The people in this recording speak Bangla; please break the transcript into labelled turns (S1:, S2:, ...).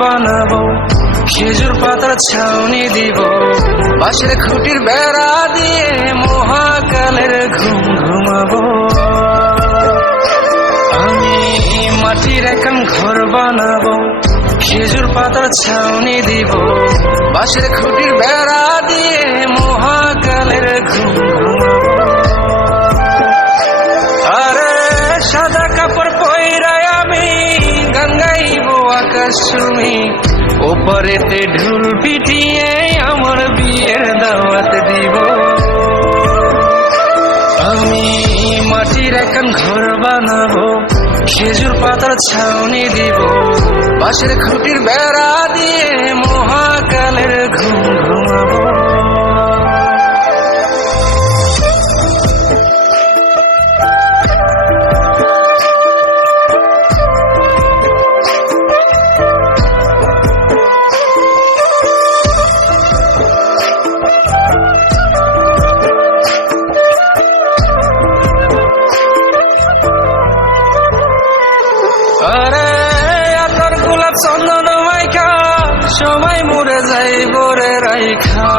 S1: বানাবো, খেজুর পাতার ছাউনি দিব। বাঁশের খুঁটির বেড়া দিয়ে মহাকালের ঘুম ঘুমাবো। আমি মাটির এখন ঘর বানাবো, খেজুর পাতার ছাউনি দিব। বাঁশের খুঁটির বেড়া দিয়ে মহাকালের ঘুম আকাশ তুমি ওপরেতে ঢুল পিটিয়ে আমার বিয়ের দাওয়াত দিব। আমি মাটির এখন ঘর বানাবো, খেজুর পাতার ছাউনি দিব, বাঁশের খুঁটির বেড়া দিয়ে চন্দন মাইখা সময় মরে যাই বরে রাইখা